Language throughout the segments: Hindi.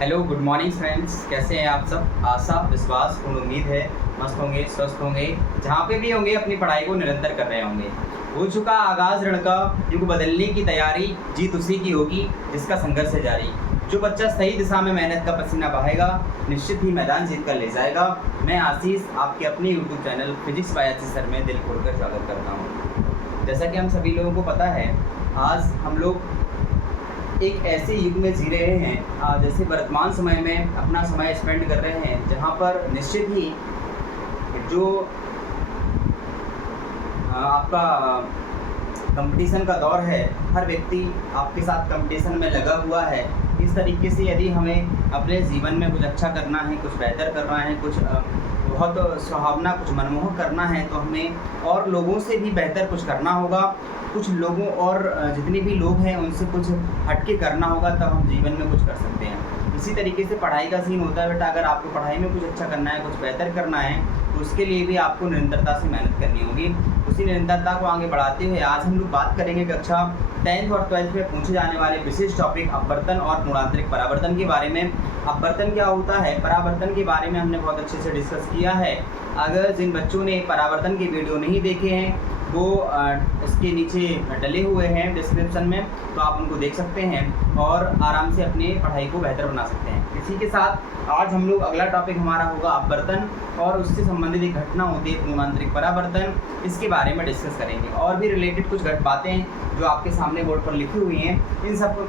हेलो गुड मॉर्निंग फ्रेंड्स, कैसे हैं आप सब। आशा विश्वास पूर्ण उम्मीद है मस्त होंगे, स्वस्थ होंगे, जहाँ पे भी होंगे अपनी पढ़ाई को निरंतर कर रहे होंगे। हो चुका आगाज़ ऋण का, युग बदलने की तैयारी, जीत उसी की होगी जिसका संघर्ष है जारी। जो बच्चा सही दिशा में मेहनत का पसीना बहाएगा, निश्चित ही मैदान जीत कर ले जाएगा। मैं आशीष आपके अपने यूट्यूब चैनल फिजिक्स बाय आशीष सर में दिल खोलकर स्वागत करता हूँ। जैसा कि हम सभी लोगों को पता है, आज हम लोग एक ऐसे युग में जी रहे हैं, जैसे वर्तमान समय में अपना समय स्पेंड कर रहे हैं, जहाँ पर निश्चित ही जो आपका कंपटीशन का दौर है, हर व्यक्ति आपके साथ कंपटीशन में लगा हुआ है। इस तरीके से यदि हमें अपने जीवन में कुछ अच्छा करना है, कुछ बेहतर करना है, कुछ बहुत सुहावना, कुछ मनमोहक करना है, तो हमें और लोगों से भी बेहतर कुछ करना होगा। कुछ लोगों और जितने भी लोग हैं उनसे कुछ हटके करना होगा, तब हम जीवन में कुछ कर सकते हैं। इसी तरीके से पढ़ाई का सीन होता है बेटा। अगर आपको पढ़ाई में कुछ अच्छा करना है, कुछ बेहतर करना है, तो उसके लिए भी आपको निरंतरता से मेहनत करनी होगी। उसी निरंतरता को आगे बढ़ाते हुए आज हम लोग बात करेंगे कक्षा 10th और 12th में पूछे जाने वाले विशेष टॉपिक अपवर्तन और गुणांतरिक परावर्तन के बारे में। अपवर्तन क्या होता है, परावर्तन के बारे में हमने बहुत अच्छे से डिस्कस किया है। अगर जिन बच्चों ने परावर्तन के वीडियो नहीं देखे हैं, वो इसके नीचे डले हुए हैं डिस्क्रिप्शन में, तो आप उनको देख सकते हैं और आराम से अपनी पढ़ाई को बेहतर बना सकते हैं। इसी के साथ आज हम लोग अगला टॉपिक हमारा होगा अपवर्तन, और उससे संबंधित एक घटना होती है गुणांतरिक परावर्तन, इसके बारे में डिस्कस करेंगे। और भी रिलेटेड कुछ बातें जो आपके सामने बोर्ड पर लिखी हुई हैं, इन सब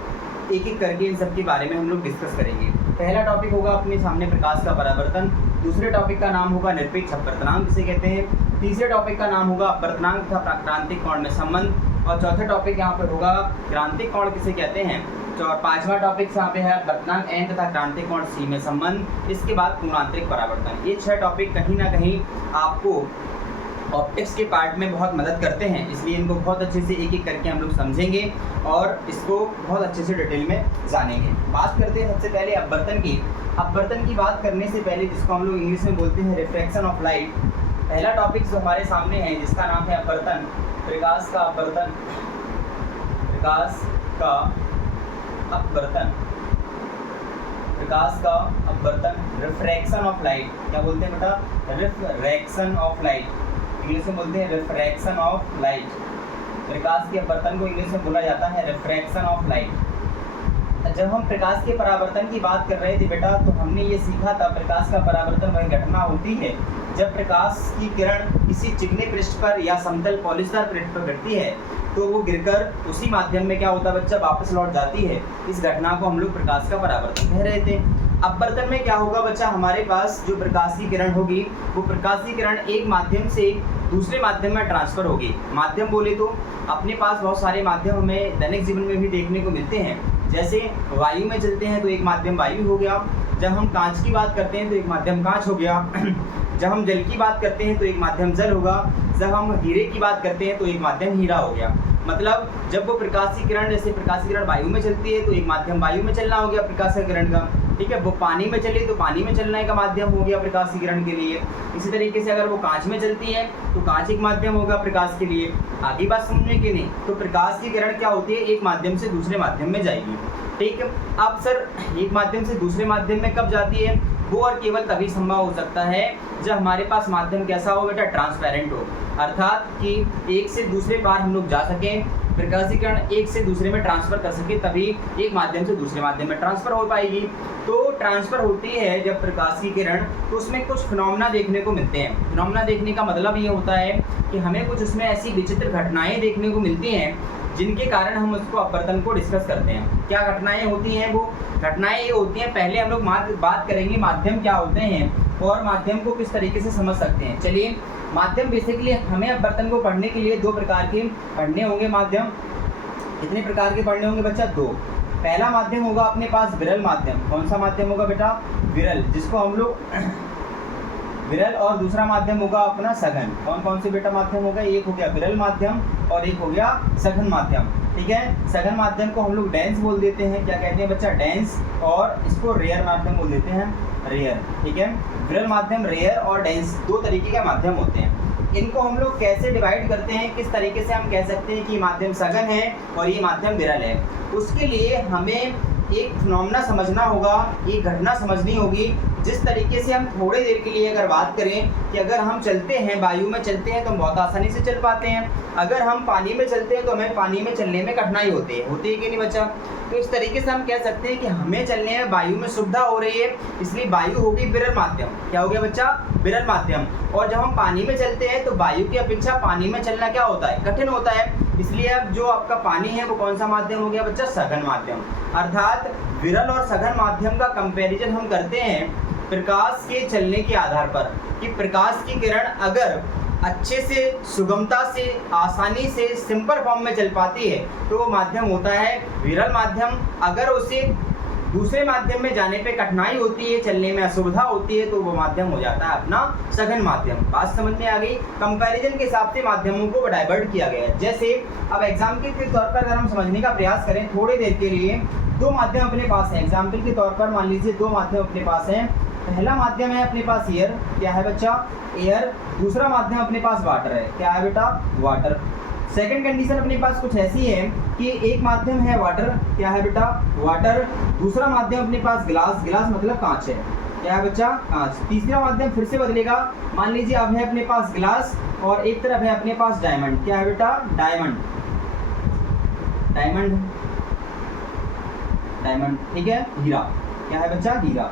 एक एक करके इन सब के बारे में हम लोग डिस्कस करेंगे। पहला टॉपिक होगा अपने सामने प्रकाश का परावर्तन, दूसरे टॉपिक का नाम होगा निरपेक्ष अपवर्तनांक जिसे कहते हैं, तीसरे टॉपिक का नाम होगा अपवर्तनांक तथा क्रांतिक कोण में संबंध, और चौथा टॉपिक यहाँ पर होगा क्रांतिक कोण किसे कहते हैं। और पांचवा टॉपिक यहाँ पे है अपवर्तनांक एन तथा क्रांतिक कोण सी में संबंध। इसके बाद गुणांतरिक परावर्तन। ये 6 टॉपिक कहीं ना कहीं आपको ऑप्टिक्स के पार्ट में बहुत मदद करते हैं, इसलिए इनको बहुत अच्छे से एक एक करके हम लोग समझेंगे और इसको बहुत अच्छे से डिटेल में जानेंगे। बात करते हैं सबसे पहले अपवर्तन की। अपवर्तन की बात करने से पहले, जिसको हम लोग इंग्लिश में बोलते हैं रिफ्रैक्शन ऑफ लाइट, पहला टॉपिक जो हमारे सामने है जिसका नाम है अपवर्तन, प्रकाश का अपवर्तन, प्रकाश का अपवर्तन, प्रकाश का अपवर्तन, रिफ्रैक्शन ऑफ लाइट। क्या बोलते हैं बेटा? रिफ्रैक्शन ऑफ लाइट, इंग्लिश में बोलते हैं रिफ्रैक्शन ऑफ लाइट। प्रकाश के अपवर्तन को इंग्लिश में बोला जाता है रिफ्रैक्शन ऑफ लाइट। जब हम प्रकाश के परावर्तन की बात कर रहे थे बेटा, तो हमने ये सीखा था प्रकाश का परावर्तन वह घटना होती है जब प्रकाश की किरण किसी चिकने पृष्ठ पर या समतल पॉलिशदार पृष्ठ पर गिरती है, तो वो गिरकर उसी माध्यम में क्या होता है बच्चा, वापस लौट जाती है। इस घटना को हम लोग प्रकाश का परावर्तन कह रहे थे। अपवर्तन में क्या होगा बच्चा, हमारे पास जो प्रकाश की किरण होगी, वो प्रकाश की किरण एक माध्यम से दूसरे माध्यम में ट्रांसफर होगी। माध्यम बोले तो अपने पास बहुत सारे माध्यम हमें दैनिक जीवन में भी देखने को मिलते हैं। जैसे वायु में चलते हैं तो एक माध्यम वायु हो गया, जब हम कांच की बात करते हैं तो एक माध्यम कांच हो गया, जब हम जल की बात करते हैं तो एक माध्यम जल होगा, जब हम हीरे की बात करते हैं तो एक माध्यम हीरा हो गया। मतलब जब वो प्रकाश की किरण, जैसे प्रकाश की किरण वायु में चलती है तो एक माध्यम वायु में चलना हो गया प्रकाश की किरण का, ठीक है। वो पानी में चले तो पानी में चलने का माध्यम हो गया प्रकाश की किरण के लिए। इसी तरीके से अगर वो कांच में चलती है तो कांच एक माध्यम होगा प्रकाश के लिए। आगे बात समझने की नहीं, तो प्रकाश की किरण क्या होती है, एक माध्यम से दूसरे माध्यम में जाएगी, ठीक है। अब सर एक माध्यम से दूसरे माध्यम में कब जाती है, वो और केवल तभी संभव हो सकता है जब हमारे पास माध्यम कैसा हो बेटा, ट्रांसपेरेंट हो, अर्थात कि एक से दूसरे बार हम लोग जा सकें, प्रकाशीकरण एक से दूसरे में ट्रांसफर कर सके, तभी एक माध्यम से दूसरे माध्यम में ट्रांसफर हो पाएगी। तो ट्रांसफर होती है जब प्रकाश की किरण, तो उसमें कुछ फिनोमेना देखने को मिलते हैं। फिनोमेना देखने का मतलब ये होता है कि हमें कुछ उसमें ऐसी विचित्र घटनाएं देखने को मिलती हैं जिनके कारण हम उसको अपवर्तन को डिस्कस करते हैं। क्या घटनाएं होती हैं? वो घटनाएं ये होती हैं, पहले हम लोग बात करेंगे माध्यम क्या होते हैं और माध्यम को किस तरीके से समझ सकते हैं। चलिए, माध्यम बेसिकली हमें अपवर्तन को पढ़ने के लिए 2 प्रकार के पढ़ने होंगे माध्यम। कितने प्रकार के पढ़ने होंगे बच्चा? 2। पहला माध्यम होगा अपने पास विरल माध्यम। कौन सा माध्यम होगा बेटा? विरल, जिसको हम लोग विरल, और दूसरा माध्यम होगा अपना सघन। कौन कौन से बेटा माध्यम होगा? एक हो गया विरल माध्यम और एक हो गया सघन माध्यम, ठीक है। सघन माध्यम को हम लोग डेंस बोल देते हैं। क्या कहते हैं बच्चा? डेंस। और इसको रेयर माध्यम बोल देते हैं, रेयर, ठीक है। विरल माध्यम, रेयर और डेंस 2 तरीके के माध्यम होते हैं। इनको हम लोग कैसे डिवाइड करते हैं, किस तरीके से हम कह सकते हैं कि ये माध्यम सघन है और ये माध्यम विरल है, उसके लिए हमें एक फिनोमेना समझना होगा, एक घटना समझनी होगी। जिस तरीके से हम थोड़ी देर के लिए अगर बात करें कि अगर हम चलते हैं, वायु में चलते हैं तो हम बहुत आसानी से चल पाते हैं, अगर हम पानी में चलते हैं तो हमें पानी में चलने में कठिनाई होती है कि नहीं बच्चा। तो इस तरीके से हम कह सकते हैं कि हमें चलने में वायु में सुविधा हो रही है, इसलिए वायु होगी विरल माध्यम। क्या हो गया बच्चा? विरल माध्यम। और जब हम पानी में चलते हैं तो वायु की अपेक्षा पानी में चलना क्या होता है? कठिन होता है। इसलिए अब जो आपका पानी है वो कौन सा माध्यम हो गया बच्चा? सघन माध्यम। अर्थात विरल और सघन माध्यम का कंपैरिजन हम करते हैं प्रकाश के चलने के आधार पर, कि प्रकाश की किरण अगर अच्छे से, सुगमता से, आसानी से, सिंपल फॉर्म में चल पाती है तो वो माध्यम होता है विरल माध्यम। अगर उसे दूसरे माध्यम में जाने पे कठिनाई होती है, चलने में असुविधा होती है, तो वो माध्यम हो जाता है अपना सघन माध्यम। बात समझ में आ गई? कंपैरिजन के हिसाब से माध्यमों को डाइवर्ट किया गया है। जैसे अब एग्जाम्पल के तौर पर अगर हम समझने का प्रयास करें थोड़ी देर के लिए, दो माध्यम अपने पास है। एग्जाम्पल के तौर पर मान लीजिए दो माध्यम अपने पास हैं। पहला माध्यम है अपने पास एयर। क्या है बच्चा? एयर। दूसरा माध्यम अपने पास वाटर है। क्या है बेटा? वाटर। सेकंड कंडीशन अपने पास कुछ ऐसी है कि एक माध्यम है वाटर। क्या है बेटा? वाटर। दूसरा माध्यम अपने पास ग्लास। ग्लास मतलब कांच है। क्या है बच्चा? कांच। तीसरा माध्यम फिर से बदलेगा। मान लीजिए अब है अपने पास ग्लास और एक तरफ है अपने पास डायमंड। क्या है बेटा? डायमंड। डायमंड, डायमंड, ठीक है। हीरा। क्या है बच्चा? हीरा,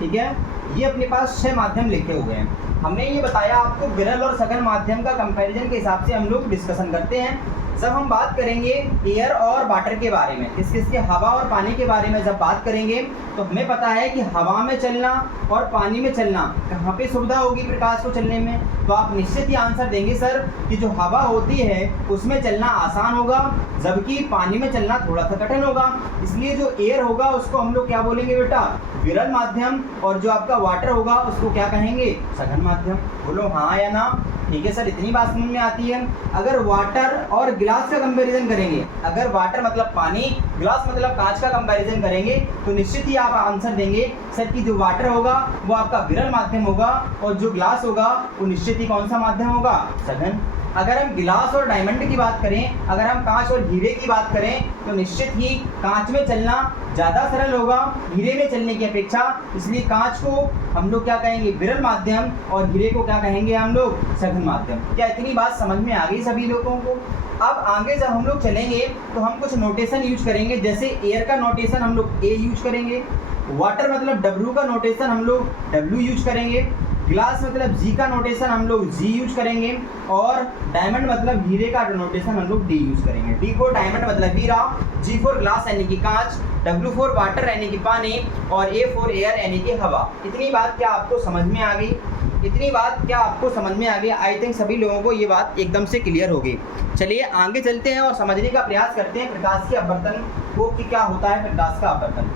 ठीक है। ये अपने पास 6 माध्यम लिखे हुए हैं। हमने ये बताया आपको विरल और सघन माध्यम का कंपैरिजन के हिसाब से हम लोग डिस्कशन करते हैं। जब हम बात करेंगे एयर और वाटर के बारे में, किसके हवा और पानी के बारे में जब बात करेंगे तो हमें पता है कि हवा में चलना और पानी में चलना कहाँ पे सुविधा होगी प्रकाश को चलने में। तो आप निश्चित ही आंसर देंगे सर कि जो हवा होती है उसमें चलना आसान होगा, जबकि पानी में चलना थोड़ा सा कठिन होगा। इसलिए जो एयर होगा उसको हम लोग क्या बोलेंगे बेटा? विरल माध्यम। और जो आपका वाटर होगा उसको क्या कहेंगे? सघन माध्यम। बोलो हाँ या ना? ठीक है सर, इतनी बात समझ में आती है। अगर वाटर और गिलास का कंपैरिजन करेंगे, अगर वाटर मतलब पानी, ग्लास मतलब कांच का कंपैरिजन करेंगे तो निश्चित ही आप आंसर देंगे सर कि जो वाटर होगा वो आपका विरल माध्यम होगा और जो ग्लास होगा वो निश्चित ही कौन सा माध्यम होगा? सघन। अगर हम गिलास और डायमंड की बात करें, अगर हम कांच और हीरे की बात करें तो निश्चित ही कांच में चलना ज़्यादा सरल होगा हीरे में चलने की अपेक्षा। इसलिए कांच को हम लोग क्या कहेंगे? विरल माध्यम। और हीरे को क्या कहेंगे हम लोग? सघन माध्यम। क्या इतनी बात समझ में आ गई सभी लोगों को? अब आगे जब हम लोग चलेंगे तो हम कुछ नोटेशन यूज करेंगे। जैसे एयर का नोटेशन हम लोग ए यूज करेंगे, वाटर मतलब डब्ल्यू का नोटेशन हम लोग डब्ल्यू यूज करेंगे, ग्लास मतलब जी का नोटेशन हम लोग जी यूज करेंगे, और डायमंड मतलब हीरे का नोटेशन हम लोग डी यूज करेंगे। डी फॉर डायमंड मतलब हीरा, जी फॉर ग्लास यानी कि कांच, डब्ल्यू फॉर वाटर यानी कि पानी, और ए फॉर एयर यानी कि हवा। इतनी बात क्या आपको समझ में आ गई? इतनी बात क्या आपको समझ में आ गई? आई थिंक सभी लोगों को ये बात एकदम से क्लियर हो गई। चलिए आगे चलते हैं और समझने का प्रयास करते हैं प्रकाश के अपवर्तन को कि क्या होता है प्रकाश का अपवर्तन।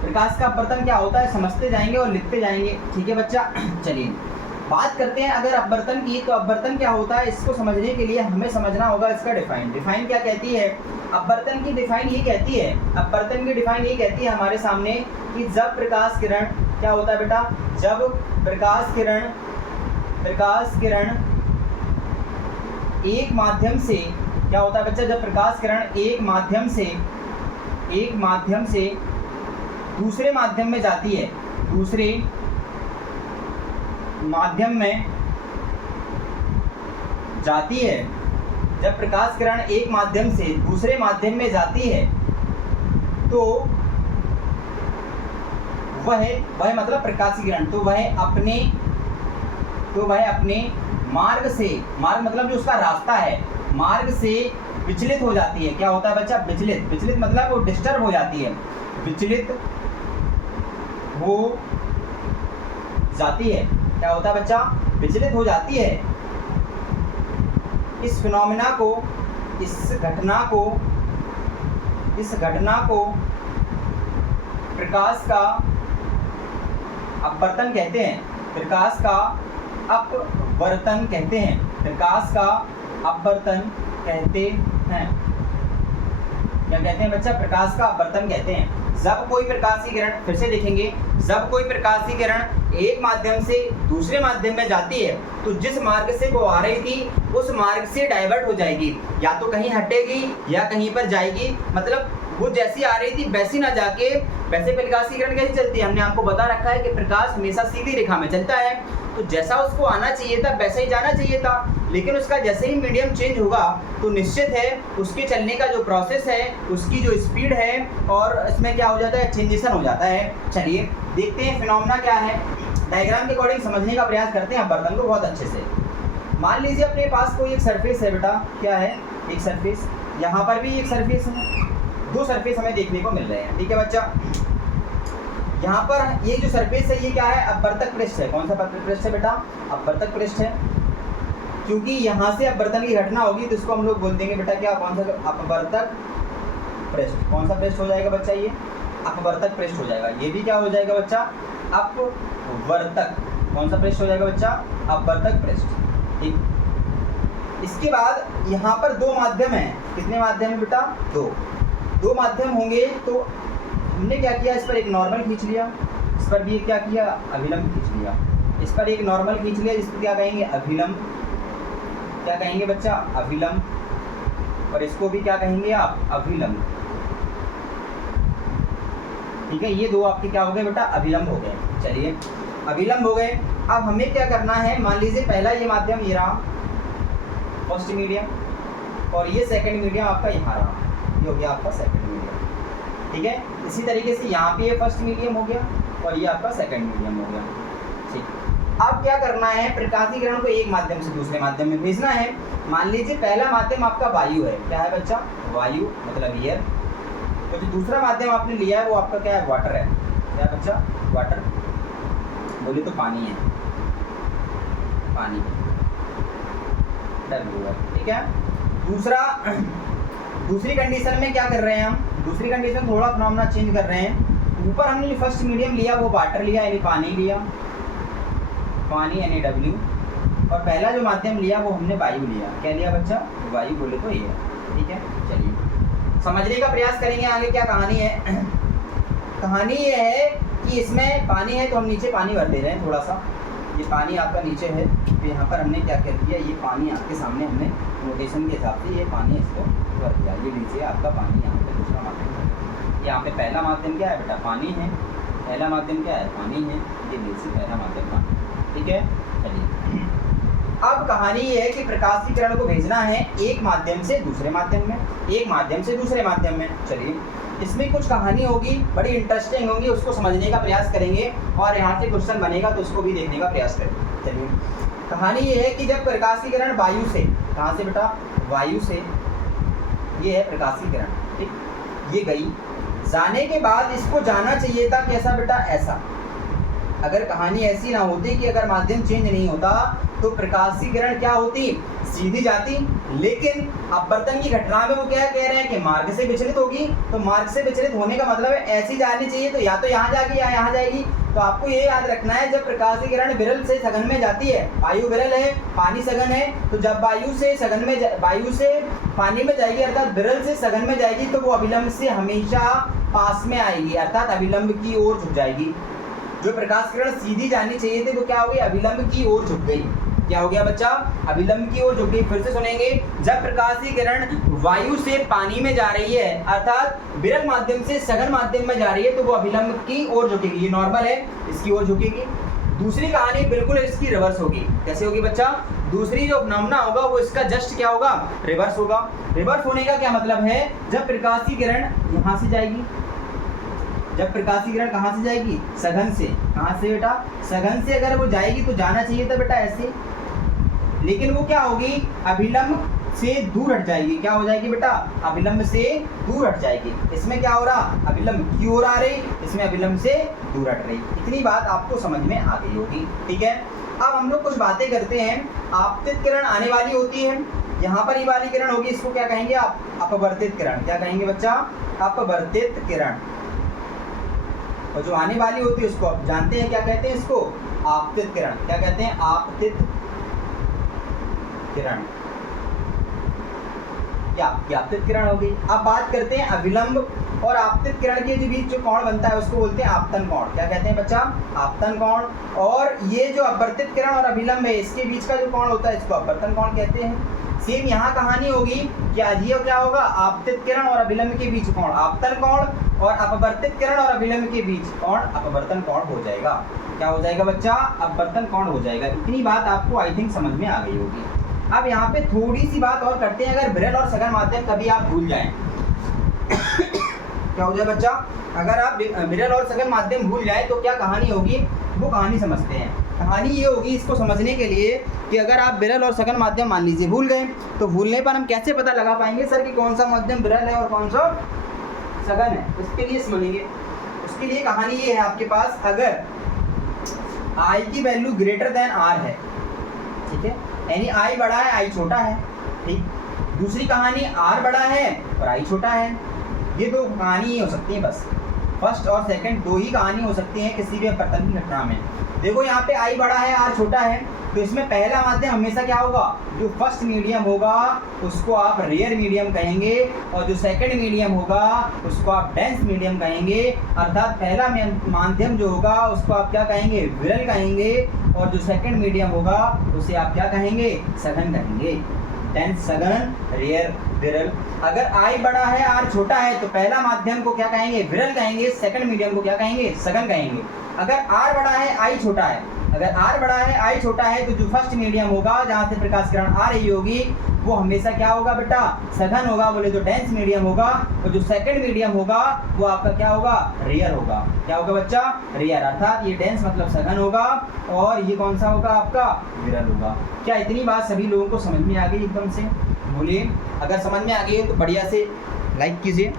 प्रकाश का अपवर्तन क्या होता है समझते जाएंगे और लिखते जाएंगे, ठीक है बच्चा। चलिए बात करते हैं अगर अपवर्तन की, तो अपवर्तन क्या होता है इसको समझने के लिए हमें समझना होगा इसका डिफाइन क्या कहती है। अपवर्तन की डिफाइन ये कहती है, अपवर्तन की डिफाइन ये कहती है हमारे सामने कि जब प्रकाश किरण क्या होता है बेटा, जब प्रकाश किरण एक माध्यम से क्या होता है बच्चा, जब प्रकाश किरण एक माध्यम से दूसरे माध्यम में जाती है, दूसरे माध्यम में जाती है, जब प्रकाश किरण एक माध्यम से दूसरे माध्यम में जाती है तो वह मतलब प्रकाश किरण तो वह अपने मार्ग से, मार्ग मतलब जो उसका रास्ता है, मार्ग से विचलित हो जाती है। क्या होता है बच्चा? विचलित मतलब वो डिस्टर्ब हो जाती है, विचलित हो जाती है। क्या होता है बच्चा? विचलित हो जाती है। इस फिनोमेना को, इस घटना को प्रकाश का अपवर्तन कहते हैं, प्रकाश का अपवर्तन कहते हैं, प्रकाश का अपवर्तन कहते हैं। क्या कहते हैं बच्चा? प्रकाश का अपवर्तन कहते हैं। जब कोई प्रकाशीय किरण, फिर से देखेंगे, जब कोई प्रकाशीय किरण एक माध्यम से दूसरे माध्यम में जाती है तो जिस मार्ग से वो आ रही थी उस मार्ग से डाइवर्ट हो जाएगी, या तो कहीं हटेगी या कहीं पर जाएगी, मतलब वो जैसी आ रही थी वैसी ना जाके, वैसे प्रकाश की किरण कैसी चलती है, हमने आपको बता रखा है कि प्रकाश हमेशा सीधी रेखा में चलता है, तो जैसा उसको आना चाहिए था वैसा ही जाना चाहिए था, लेकिन उसका जैसे ही मीडियम चेंज होगा तो निश्चित है उसके चलने का जो प्रोसेस है, उसकी जो स्पीड है, और इसमें क्या हो जाता है, चेंजेशन हो जाता है। चलिए देखते हैं फिनोमेना क्या है, डायग्राम के अकॉर्डिंग समझने का प्रयास करते हैं बर्तन को बहुत अच्छे से। मान लीजिए अपने पास कोई एक सरफेस है बेटा, क्या है, एक सरफेस, यहाँ पर भी एक सरफेस है, दो सरफेस हमें देखने को मिल रहे हैं, ठीक है बच्चा। यहाँ पर ये जो सरफेस है ये क्या है, अपवर्तक पृष्ठ है। कौन सा पृष्ठ है बेटा, अपवर्तक पृष्ठ है, क्योंकि यहाँ से अपवर्तन की घटना होगी तो इसको हम लोग बोल देंगे बेटा क्या, कौन सा, अपवर्तक पृष्ठ। कौन सा पृष्ठ हो जाएगा बच्चा, ये अपवर्तक पृष्ठ हो जाएगा। ये भी क्या हो जाएगा बच्चा, अपवर्तक। कौन सा पृष्ठ हो जाएगा बच्चा, अपवर्तक पृष्ठ, ठीक। इसके बाद यहाँ पर दो माध्यम है, कितने माध्यम है बेटा, दो माध्यम होंगे, तो हमने क्या किया, इस पर एक नॉर्मल खींच लिया, इस पर भी क्या किया, अभिलंब खींच लिया, इस पर एक नॉर्मल खींच लिया, जिसको क्या कहेंगे, अभिलंब। क्या कहेंगे बच्चा, अभिलंब, और इसको भी क्या कहेंगे आप, अभिलंब, ठीक है। ये दो आपके क्या हो गए बेटा, अभिलंब हो गए। चलिए अभिलंब हो गए, अब हमें क्या करना है, मान लीजिए पहला ये माध्यम ये रहा फर्स्ट मीडियम, और ये सेकंड मीडियम आपका यहाँ रहा, ये हो गया आपका सेकंड मीडियम, ठीक है। इसी तरीके से यहाँ पे ये फर्स्ट मीडियम हो गया और ये आपका सेकंड मीडियम हो गया, ठीक। अब क्या करना है, प्रकाशीय किरण को एक माध्यम से दूसरे माध्यम में भेजना है। मान लीजिए पहला माध्यम आपका वायु है, क्या है बच्चा, वायु मतलब एयर, तो जो दूसरा माध्यम आपने लिया है वो आपका क्या है, वाटर है। क्या है बच्चा, वाटर, बोले तो पानी है, पानी, W है, ठीक है। दूसरी कंडीशन में क्या कर रहे हैं हम, दूसरी कंडीशन थोड़ा फिनोमेना चेंज कर रहे हैं। ऊपर हमने जो फर्स्ट मीडियम लिया वो वाटर लिया, यानी पानी लिया, पानी यानी W, और पहला जो माध्यम लिया वो हमने वायु लिया। क्या लिया बच्चा, वायु, बोले तो ये, ठीक है। चलिए समझने का प्रयास करेंगे आगे क्या कहानी है। कहानी ये है कि इसमें पानी है तो हम नीचे पानी भर दे रहे हैं थोड़ा सा, ये पानी आपका नीचे है, तो यहाँ पर हमने क्या कर दिया, ये पानी आपके सामने हमने नोटेशन के हिसाब से ये पानी इसको भर दिया। ये लीजिए आपका पानी, यहाँ पे दूसरा माध्यम, यहाँ पे पहला माध्यम क्या है बेटा, पानी है, पहला माध्यम क्या है, पानी है, ये लीजिए पहला माध्यम पानी, ठीक है। चलिए अब कहानी ये है कि प्रकाश की किरण को भेजना है एक माध्यम से दूसरे माध्यम में, एक माध्यम से दूसरे माध्यम में। चलिए इसमें कुछ कहानी होगी, बड़ी इंटरेस्टिंग होगी, उसको समझने का प्रयास करेंगे, और यहाँ से क्वेश्चन बनेगा तो उसको भी देखने का प्रयास करेंगे। चलिए कहानी ये है कि जब प्रकाश की किरण वायु से, कहाँ से बेटा, वायु से, ये है प्रकाश की किरण, ठीक, ये गई, जाने के बाद इसको जाना चाहिए था कैसा बेटा, ऐसा। अगर कहानी ऐसी ना होती कि अगर माध्यम चेंज नहीं होता तो प्रकाश की किरण क्या होती, सीधी जाती, लेकिन अपवर्तन की घटना में वो क्या कह रहे हैं कि मार्ग से विचलित होगी, तो मार्ग से विचलित होने का मतलब है ऐसी जानी चाहिए, तो या तो यहाँ जाएगी या यहाँ जाएगी। तो आपको ये याद रखना है, जब प्रकाश की किरण विरल से सघन में जाती है, वायु विरल है, पानी सघन है, तो जब वायु से सघन में, वायु से पानी में जाएगी अर्थात विरल से सघन में जाएगी, तो वो अभिलंब से हमेशा पास में आएगी, अर्थात अभिलंब की ओर झुक जाएगी। जो प्रकाश किरण सीधी जानी चाहिए थी वो क्या हो गई, अभिलंब की ओर झुक गई। क्या हो गया बच्चा, अभिलंब की ओर झुक गई। फिर से सुनेंगे, जब प्रकाश की किरण वायु से पानी में जा रही है अर्थात विरल माध्यम से सघन माध्यम में जा रही है, तो वो अभिलंब की ओर झुकेगी। ये नॉर्मल है, इसकी ओर झुकेगी। दूसरी कहानी बिल्कुल इसकी रिवर्स होगी। कैसे होगी बच्चा, दूसरी जो फिनोमेना होगा वो इसका जस्ट क्या होगा, रिवर्स होगा। रिवर्स होने का क्या मतलब है, जब प्रकाश की किरण यहाँ से जाएगी, जब प्रकाश की किरण कहाँ से जाएगी, सघन से, कहाँ से बेटा, सघन से अगर वो जाएगी तो जाना चाहिए था बेटा ऐसे, लेकिन वो क्या होगी, अभिलंब से दूर हट जाएगी। क्या हो जाएगी बेटा, अभिलंब से दूर हट जाएगी। इसमें क्या हो रहा, अभिलंब की ओर आ रही, इसमें अभिलंब से दूर हट रही। इतनी बात आपको समझ में आ गई होगी, ठीक है। अब हम लोग कुछ बातें करते हैं। आपतित किरण आने वाली होती है, यहाँ पर ये वाली किरण होगी, इसको क्या कहेंगे आप, अपवर्तित किरण। क्या कहेंगे बच्चा, अपवर्तित किरण। और जो आने वाली होती है उसको आप जानते हैं क्या कहते हैं, इसको आपतित किरण। क्या कहते हैं, आपतित किरण। क्या आपतित किरण होगी। अब बात करते हैं अभिलंब और आपतित किरण के बीच जो कोण बनता है उसको बोलते हैं आपतन कोण। क्या कहते हैं बच्चा, आपतन कोण। और ये जो अपवर्तित किरण और अभिलंब है इसके बीच का जो कोण होता है इसको अपवर्तन कोण कहते हैं। सेम यहाँ कहानी होगी कि अजीय क्या होगा, आपतित किरण और अभिलंब के बीच कोण आपतन कोण, और अपवर्तित किरण और अभिलंब के बीच कोण अपवर्तन कोण हो जाएगा। क्या हो जाएगा बच्चा, अपवर्तन कोण हो जाएगा। इतनी बात आपको आई थिंक समझ में आ गई होगी। अब यहाँ पे थोड़ी सी बात और करते हैं, अगर विरल और सघन माध्यम कभी आप भूल जाएं क्या हो जाए बच्चा, अगर आप विरल और सघन माध्यम भूल जाए तो क्या कहानी होगी, वो कहानी समझते हैं। कहानी ये होगी इसको समझने के लिए कि अगर आप विरल और सघन माध्यम मान लीजिए भूल गए, तो भूलने पर हम कैसे पता लगा पाएंगे सर कि कौन सा माध्यम विरल है और कौन सा सघन है। उसके लिए समझेंगे, उसके लिए कहानी ये है आपके पास, अगर आई की वैल्यू ग्रेटर देन आर है, ठीक है, यानी आई बड़ा है आई छोटा है, ठीक। दूसरी कहानी आर बड़ा है और आई छोटा है। ये दो कहानी ही हो सकती है बस, फर्स्ट और सेकंड दो ही कहानी हो सकती है किसी भी अपवर्तन की घटना में। देखो यहाँ पे आई बड़ा है आर छोटा है, तो इसमें पहला माध्यम हमेशा क्या होगा, जो फर्स्ट मीडियम होगा उसको आप रेयर मीडियम कहेंगे, और जो सेकंड मीडियम होगा उसको आप डेंस मीडियम कहेंगे। अर्थात पहला माध्यम जो होगा उसको आप क्या कहेंगे, विरल कहेंगे, और जो सेकंड मीडियम होगा उसे आप क्या कहेंगे, सघन कहेंगे। डेंस सघन, रेयर विरल। अगर आई बड़ा है आर छोटा है तो पहला माध्यम को क्या कहेंगे, विरल कहेंगे, सेकंड मीडियम को क्या कहेंगे, सघन कहेंगे। अगर आर बड़ा है आई छोटा है, अगर आर बड़ा है आई छोटा है तो जो फर्स्ट मीडियम होगा जहाँ से प्रकाश किरण आ रही होगी वो हमेशा क्या होगा बेटा, सघन होगा, बोले तो डेंस मीडियम होगा, और जो सेकंड मीडियम होगा वो आपका क्या होगा, रेयर होगा। क्या होगा बच्चा, रेयर। अर्थात ये डेंस मतलब सघन होगा और ये कौन सा होगा आपका, विरल होगा। क्या इतनी बात सभी लोगों को समझ में आ गई एकदम से, बोलिए। अगर समझ में आ गई है तो बढ़िया से लाइक कीजिए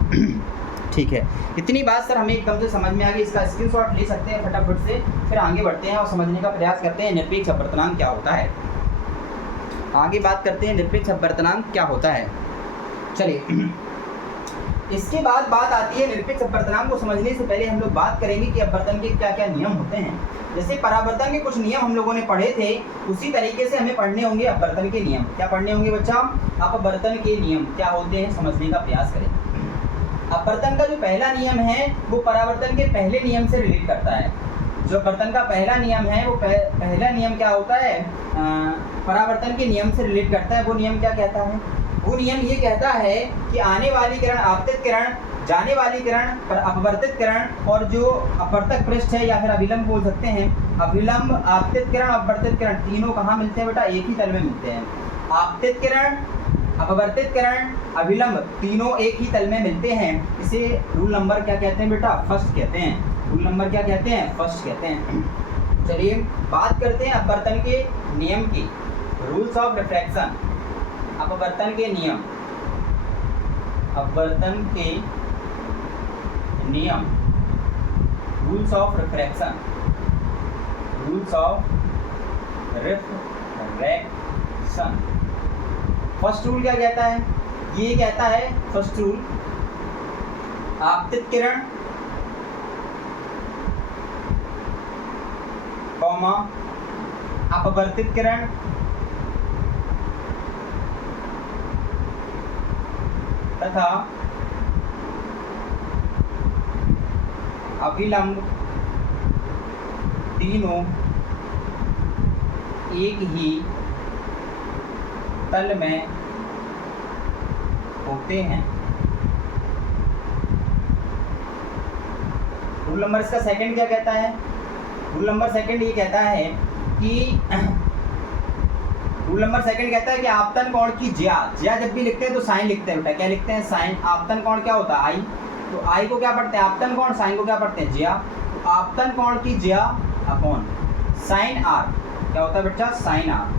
ठीक है। इतनी बात सर हमें एकदम से समझ में आ गई, इसका स्क्रीनशॉट ले सकते हैं फटाफट से, फिर आगे बढ़ते हैं और समझने का प्रयास करते हैं निरपेक्ष अपवर्तनांक क्या होता है। आगे बात करते हैं निरपेक्ष अपवर्तनांक क्या होता है। चलिए इसके बाद बात आती है निरपेक्ष अपवर्तनांक को समझने से पहले हम लोग बात करेंगे कि अपवर्तन के क्या क्या नियम होते हैं। जैसे परावर्तन के कुछ नियम हम लोगों ने पढ़े थे, उसी तरीके से हमें पढ़ने होंगे अपवर्तन के नियम। क्या पढ़ने होंगे बच्चा, अपवर्तन के नियम क्या होते हैं समझने का प्रयास करें। अपवर्तन का जो पहला नियम है वो परावर्तन के पहले नियम से रिलेट करता है। जो अपवर्तन का पहला नियम है वो पहला नियम क्या होता है, परावर्तन के नियम से रिलेट करता है। वो नियम क्या कहता है, वो नियम ये कहता है कि आने वाली किरण आपतित किरण, जाने वाली किरण पर अपवर्तित किरण, और जो अपवर्तक पृष्ठ है या फिर अभिलंब बोल सकते हैं, अभिलंब, आपतित किरण, अपवर्तित किरण तीनों कहाँ मिलते हैं बेटा, एक ही तल में मिलते हैं। आपतित किरण, अपवर्तित किरण, अभिलंब तीनों एक ही तल में मिलते हैं। इसे रूल नंबर क्या कहते हैं बेटा, फर्स्ट कहते हैं। रूल नंबर क्या कहते हैं, फर्स्ट कहते हैं। चलिए बात करते हैं अपवर्तन के नियम की, रूल्स ऑफ रिफ्रैक्शन। अपवर्तन के नियम, अपवर्तन के नियम, rules of refraction, rules of refraction. First rule क्या कहता है, ये कहता है फर्स्ट रूल, आपतित किरण कॉमा अपवर्तित किरण तथा अभिलंब तीनों एक ही तल में होते हैं। रूल नंबर इसका सेकंड क्या कहता है, रूल नंबर सेकंड ये कहता है कि रूल नंबर सेकंड कहता है कि आपतन कोण की ज्या जब भी लिखते हैं तो साइन लिखते हैं बेटा, क्या लिखते हैं, साइन। आपतन कोण क्या होता है, आई, तो आई को क्या पढ़ते हैं आपतन कोण, साइन को क्या पढ़ते हैं, ज्या। तो आपतन कोण की ज्या अपॉन साइन आर क्या होता है बेटा, साइन आर।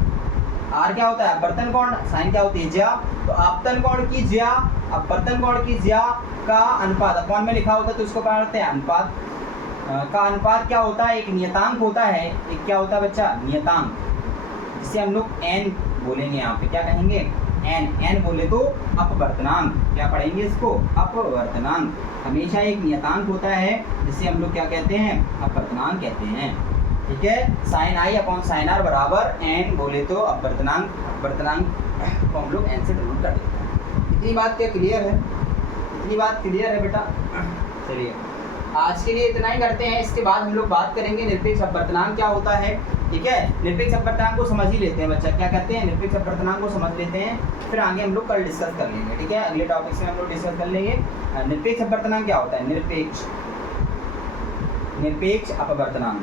आर क्या होता है, अपवर्तन कोण, साइन क्या होती है, ज्या। तो आपतन कोण की ज्या, अपवर्तन कोण की ज्या का अनुपात, अपॉन में लिखा होता है तो इसको क्या करते हैं, अनुपात का अनुपात क्या होता है, एक नियतांक होता है, एक क्या होता है बच्चा, नियतांक, जिसे हम लोग एन बोलेंगे। यहाँ पे क्या कहेंगे, एन। एन बोले तो अपवर्तनांक, क्या पढ़ेंगे इसको, अपवर्तनांक। हमेशा एक नियतांक होता है जिसे हम लोग क्या कहते हैं, अपवर्तनांक कहते हैं। ठीक है, sine i upon sine r बराबर एन बोले तो अपवर्तनांक, अपवर्तनांक को हम लोग एन से डिनोट कर देते हैं। इतनी बात क्या क्लियर है, इतनी बात क्लियर है बेटा। चलिए आज के लिए इतना ही करते हैं। इसके बाद हम लोग बात करेंगे निरपेक्ष अपवर्तनांक क्या होता है। ठीक है, निरपेक्ष अपवर्तनांक को समझ ही लेते हैं बच्चा, क्या कहते हैं, निरपेक्ष अपवर्तनांक को समझ लेते हैं, फिर आगे हम लोग कल डिस्कस कर लेंगे। ठीक है, अगले टॉपिक से हम लोग डिस्कस कर लेंगे। निरपेक्ष अपवर्तनांक क्या होता है, निरपेक्ष अपवर्तनांक,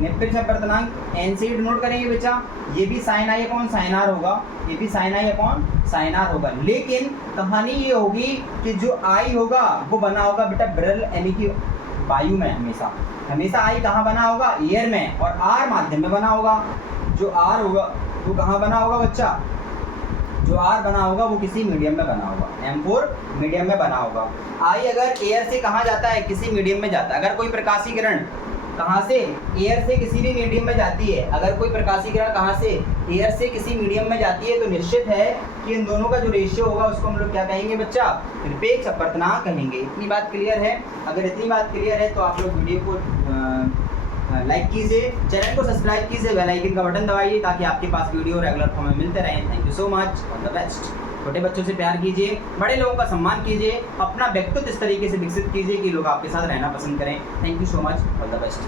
निरपेक्ष अपवर्तनांक एन से नोट करेंगे बच्चा। ये भी sine i upon sine r होगा, ये भी sine i upon sine r होगा, लेकिन कहानी ये होगी कि जो आई होगा वो बना होगा बेटा विरल यानी कि वायु में, हमेशा आई कहाँ बना होगा, एयर में, और आर माध्यम में बना होगा। जो आर होगा वो कहाँ बना होगा बच्चा, जो आर बना होगा वो किसी मीडियम में बना होगा, M4 मीडियम में बना होगा। आई अगर एयर से कहाँ जाता है, किसी मीडियम में जाता है। अगर कोई प्रकाशीय किरण कहाँ से, एयर से किसी भी मीडियम में जाती है, अगर कोई प्रकाशीय किरण कहाँ से, एयर से किसी मीडियम में जाती है, तो निश्चित है कि इन दोनों का जो रेशियो होगा उसको हम लोग क्या कहेंगे बच्चा, निरपेक्ष अपवर्तनांक कहेंगे। इतनी बात क्लियर है। अगर इतनी बात क्लियर है तो आप लोग वीडियो को लाइक कीजिए, चैनल को सब्सक्राइब कीजिए, बेल आइकन का बटन दबाइए ताकि आपके पास वीडियो रेगुलर फॉर्म में मिलते रहें। Thank you so much, all the best. छोटे बच्चों से प्यार कीजिए, बड़े लोगों का सम्मान कीजिए, अपना व्यक्तित्व इस तरीके से विकसित कीजिए कि लोग आपके साथ रहना पसंद करें। Thank you so much, all the best.